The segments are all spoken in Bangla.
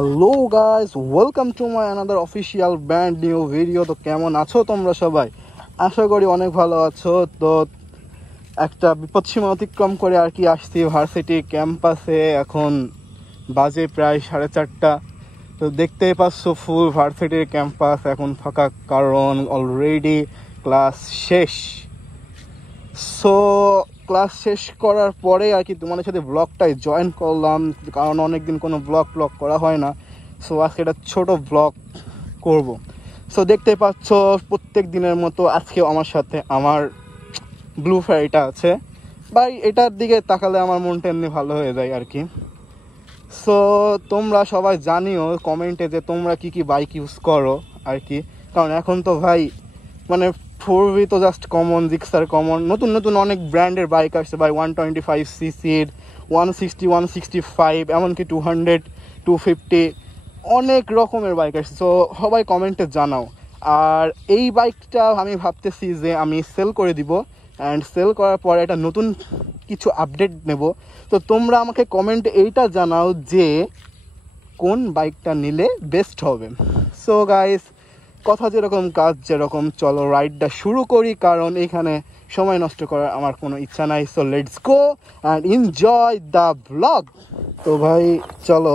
Hello guys, welcome to my another official brand new video. তো কেমন আছো তোমরা সবাই? আশা করি অনেক ভালো আছো। তো একটা বিপদসীমা অতিক্রম করে আর কি আসছি ভার্সিটি ক্যাম্পাসে। এখন বাজে প্রায় 4:30। তো দেখতেই পাচ্ছ ফুল ভার্সিটির ক্যাম্পাস এখন ফাঁকা, কারণ অলরেডি ক্লাস শেষ। সো ক্লাস শেষ করার পরে আর কি তোমাদের সাথে ব্লগটাই জয়েন করলাম, কারণ অনেকদিন কোনো ব্লগ করা হয় না। সো আজকে একটা ছোটো ব্লগ করব। সো দেখতে পাচ্ছ প্রত্যেক দিনের মতো আজকেও আমার সাথে আমার ব্লু ফেয়ারিটা আছে। ভাই এটার দিকে তাকালে আমার মনটা এমনি ভালো হয়ে যায় আর কি। সো তোমরা সবাই জানিও কমেন্টে যে তোমরা কি বাইক ইউজ করো আর কি, কারণ এখন তো ভাই মানে 4V তো জাস্ট কমন, জিক্সার কমন, নতুন নতুন অনেক ব্র্যান্ডের বাইক আসছে ভাই। 125cc, 160, 165, এমনকি 200, 250, অনেক রকমের বাইক আসছে। সো সবাই কমেন্টে জানাও। আর এই বাইকটা আমি ভাবতেছি যে আমি সেল করে দিব, অ্যান্ড সেল করার পরে একটা নতুন কিছু আপডেট নেব। তো তোমরা আমাকে কমেন্টে এইটা জানাও যে কোন বাইকটা নিলে বেস্ট হবে। সো গাইস, কথা যেরকম কাজ যেরকম, চলো রাইডটা শুরু করি, কারণ এখানে সময় নষ্ট করার আমার কোনো ইচ্ছা নাই। So let's go and enjoy the blog. তো ভাই চলো,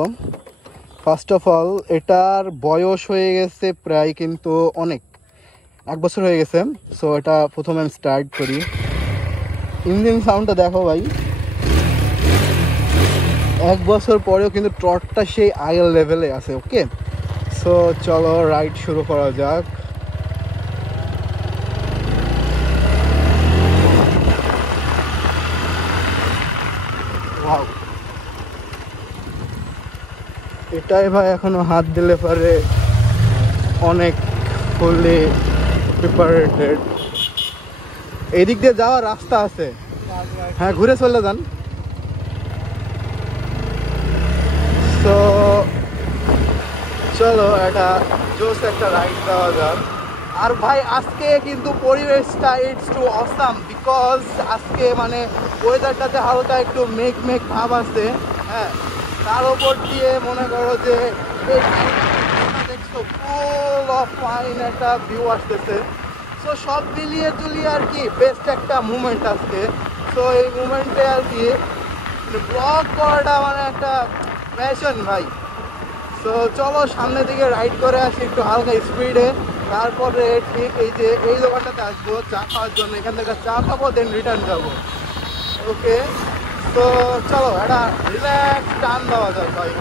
ফার্স্ট অফ অল এটার বয়স হয়ে গেছে প্রায় কিন্তু অনেক, 1 বছর হয়ে গেছে। সো এটা প্রথমে আমি স্টার্ট করি। ইঞ্জিন সাউন্ডটা দেখো ভাই, 1 বছর পরেও কিন্তু টর্কটা সেই আগের লেভেলে আছে। ওকে, সো চলো রাইড শুরু করা যাক। এটাই ভাই এখনো হাত দিলে পারে অনেক ফুললি প্রিপারেটেড। এদিক দিয়ে যাওয়ার রাস্তা আছে, হ্যাঁ ঘুরে চলে যান। তো চলো একটা জোস একটা রাইড দেওয়া যাক। আর ভাই আজকে কিন্তু পরিবেশটা ইটস টু অসাম, বিকজ আজকে মানে ওয়েদারটাতে হালকা একটু মেঘ ভাব আছে। হ্যাঁ, তার উপর দিয়ে মনে করো যে এই দেখছো ফুল অফ ফাইন একটা ভিউ আসতেছে। সো সব মিলিয়ে তুলিয়ে আর কি বেস্ট একটা মুভমেন্ট আজকে। সো এই মুভমেন্টে আর কি ব্লগ করাটা মানে একটা প্যাশন ভাই। তো চলো সামনের দিকে রাইড করে আসি একটু হালকা স্পিডে, তারপরে ঠিক এই দোকানটাতে আসবো চা খাওয়ার জন্য। এখান থেকে চা খাবো, দেন রিটার্ন যাবো। ওকে, তো চলো একটা রিল্যাক্স টান দেওয়া যায় ভাই।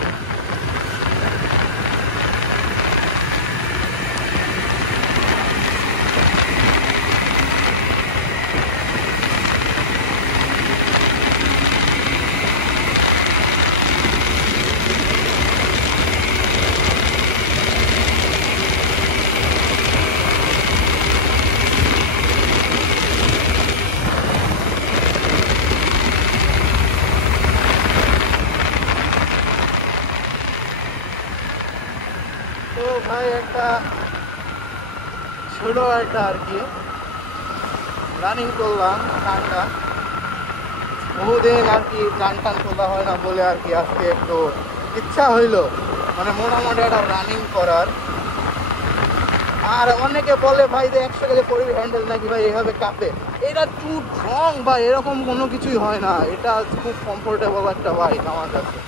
তো ভাই একটা ছোট একটা আর কি রানিং করলাম টানটা, বহুদিন আর কি টান তোলা হয় না বলে আর কি আজকে একটু ইচ্ছা হইলো মানে মোটামুটি একটা রানিং করার। আর অনেকে বলে ভাই যে 100 কেজি 4V হ্যান্ডেল নাকি ভাই এভাবে কাঁপে, এটা টু রং ভাই, এরকম কোনো কিছুই হয় না। এটা খুব কমফোর্টেবল একটা বাইক আমার কাছে।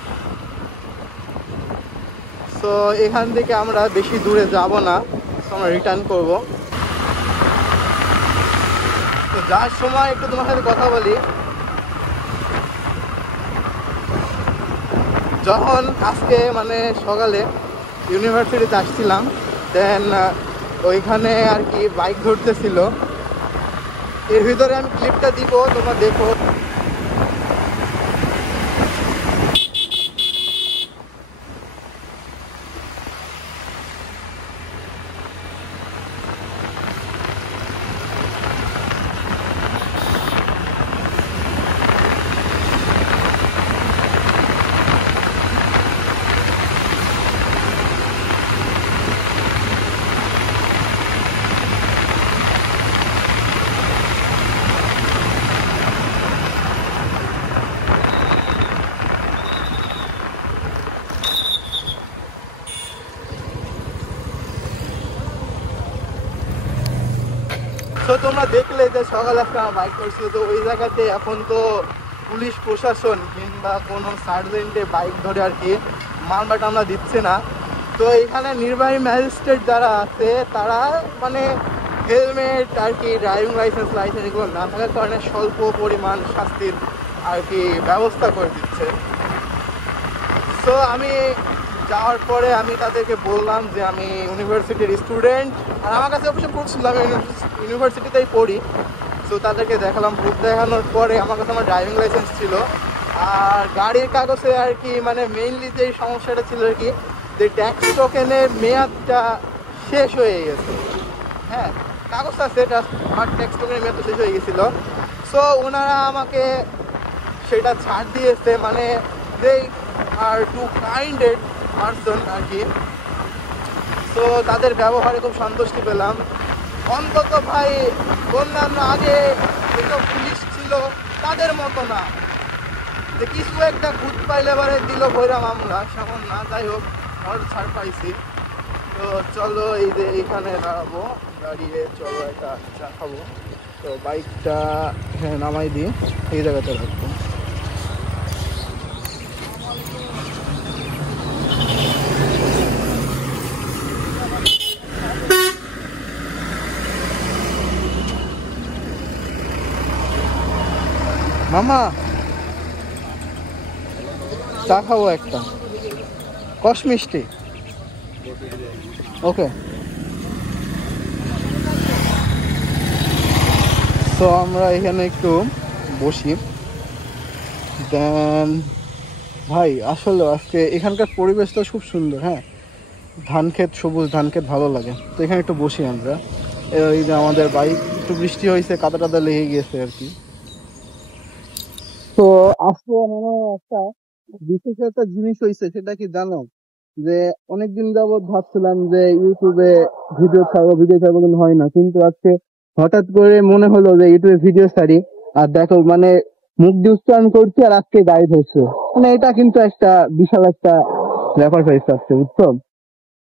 সো এখান থেকে আমরা বেশি দূরে যাব না, আমরা রিটার্ন করব। তো যাওয়ার সময় একটু তোমার সাথে কথা বলি। যখন আজকে মানে সকালে ইউনিভার্সিটিতে আসছিলাম, দেন ওইখানে আর কি বাইক ধরতেছিল, এর ভিতরে আমি ক্লিপটা দিব, তোমরা দেখো। তোমরা দেখলে যে সকালে একটা বাইক করছিল, তো ওই জায়গাতে এখন তো পুলিশ প্রশাসন কিংবা কোনো সার্জেন্টে বাইক ধরে আর কি মামলা টামলা দিচ্ছে না। তো এখানে নির্বাহী ম্যাজিস্ট্রেট যারা আছে তারা মানে হেলমেট আর কি ড্রাইভিং লাইসেন্স এগুলো না থাকার কারণে স্বল্প পরিমাণ শাস্তির আর কি ব্যবস্থা করে দিচ্ছে। তো আমি যাওয়ার পরে আমি তাদেরকে বললাম যে আমি ইউনিভার্সিটির স্টুডেন্ট, আর আমার কাছে অবশ্য করছিল আমি ইউনিভার্সিটিতেই পড়ি। তো তাদেরকে দেখালাম, প্রুফ দেখানোর পরে আমার কাছে আমার ড্রাইভিং লাইসেন্স ছিল আর গাড়ির কাগজে আর কি মানে মেইনলি যে সমস্যাটা ছিল আর কি যে ট্যাক্স টোকেনের মেয়াদটা শেষ হয়ে গেছে। হ্যাঁ, কাগজ আছে আমার ট্যাক্স টোকেনের মেয়াদ শেষ হয়ে গেছিলো। সো ওনারা আমাকে সেটা ছাড় দিয়েছে, মানে দে আর টু কাইন্ডেড পারসন আর কি। তো তাদের ব্যবহারে খুব সন্তুষ্টি পেলাম। অন্তত ভাই অন্যান্য আগে যেসব পুলিশ ছিল তাদের মতো না, যে কিছু একটা ভূত পাইলে এবারে দিল ভৈরা মামলা সেমন না। যাই হোক, আর ছাড় পাইছি। তো চলো এই যে এইখানে দাঁড়াবো, দাঁড়িয়ে চলো একটা চা খাবো। তো বাইকটা হ্যাঁ নামাই দিই, এই জায়গাতে রাখবো। মামা চা খাবো একটা, কষ মিষ্টি। ওকে, তো আমরা এখানে একটু বসি। দেন ভাই আসলে আজকে এখানকার পরিবেশটা খুব সুন্দর। হ্যাঁ, ধান ক্ষেত, সবুজ ধান ক্ষেত, ভালো লাগে। তো এখানে একটু বসি আমরা। এই যে আমাদের বাইক একটু বৃষ্টি হয়েছে, কাদা টাদা লেগে গেছে আর কি। তো আজকে মানে একটা বিশেষ একটা জিনিস হয়েছে, সেটা কি জানো? যে অনেকদিন যাবৎ ভাবছিলাম যে ইউটিউবে ভিডিও ছাড়বো কিন্তু হয় না, কিন্তু আজকে হঠাৎ করে মনে হলো যে ইউটিউবে ভিডিও ছাড়ি। আর দেখো মানে মুখ দিয়ে উচ্চারণ করছি আর আজকে গাইড হয়েছে, মানে এটা কিন্তু একটা বিশাল একটা ব্যাপার হয়েছে আজকে, বুঝছো?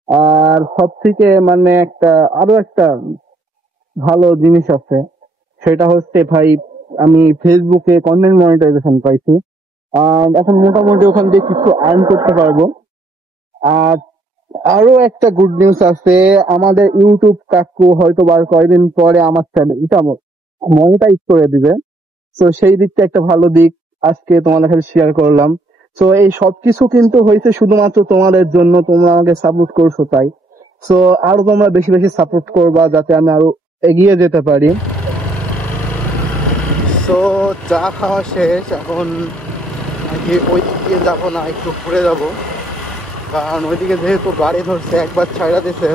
আর সব থেকে মানে একটা আরো একটা ভালো জিনিস আছে, সেটা হচ্ছে ভাই আমি ফেসবুকে কন্টেন্ট মনিটাইজেশন পাইছি। আর এখন মোটামুটি ওখান থেকে কিছু আর্ন করতে পারবো। আর আরো একটা গুড নিউজ আছে, আমাদের ইউটিউব কাকু হয়তো বা কয়েকদিন পরে আমার চ্যানেলটা মনিটাইজ করে দিবে। তো সেই দিকটা একটা ভালো দিক, আজকে তোমাদের সাথে শেয়ার করলাম। তো এই সবকিছু কিন্তু হয়েছে শুধুমাত্র তোমাদের জন্য, তোমরা আমাকে সাপোর্ট করছো তাই। তো আরো তোমরা বেশি বেশি সাপোর্ট করবা যাতে আমি আরো এগিয়ে যেতে পারি। তো চা খাওয়া শেষ, এখন নাকি ওই দিকে যাবো না, একটু ঘুরে যাবো। কারণ ওইদিকে যেহেতু গাড়ি ধরছে একবার ছাইড়া দিছে,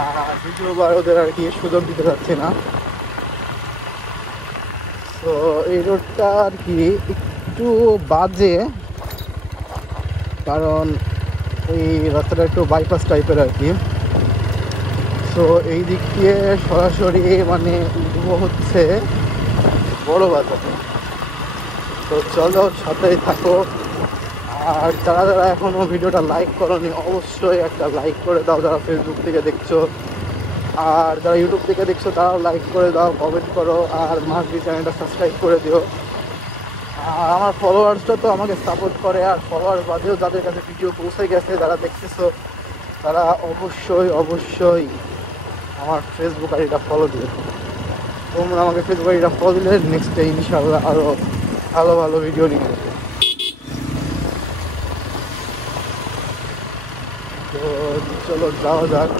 আর দ্বিতীয়বার ওদের আর কি সুযোগ দিতে যাচ্ছে না। তো এই রোডটা আর কি একটু বাজে, কারণ এই রাস্তাটা একটু বাইপাস টাইপের আর কি। তো এই দিক দিয়ে সরাসরি মানে হচ্ছে বড় বাজার। তো চলো সাথেই থাকো। আর যারা যারা এখনো ভিডিওটা লাইক করোনি অবশ্যই একটা লাইক করে দাও, যারা ফেসবুক থেকে দেখছো। আর যারা ইউটিউব থেকে দেখছো তারাও লাইক করে দাও, কমেন্ট করো, আর মাসবি চ্যানেলটা সাবস্ক্রাইব করে দিও। আর আমার ফলোয়ার্সটা তো আমাকে সাপোর্ট করে, আর ফলোয়ার্স বাদেও যাদের কাছে ভিডিও পৌঁছে গেছে, যারা দেখতেছো তারা অবশ্যই অবশ্যই আমার ফেসবুক আইডিটা ফলো দিও। তোমরা আমাকে ফেসবুক আইডিটা ফলো দিলে নেক্সট ডে ইনশাআল্লাহ আরও ভালো ভালো ভিডিও নিয়ে আসবে। তো চলো যাওয়া যাক।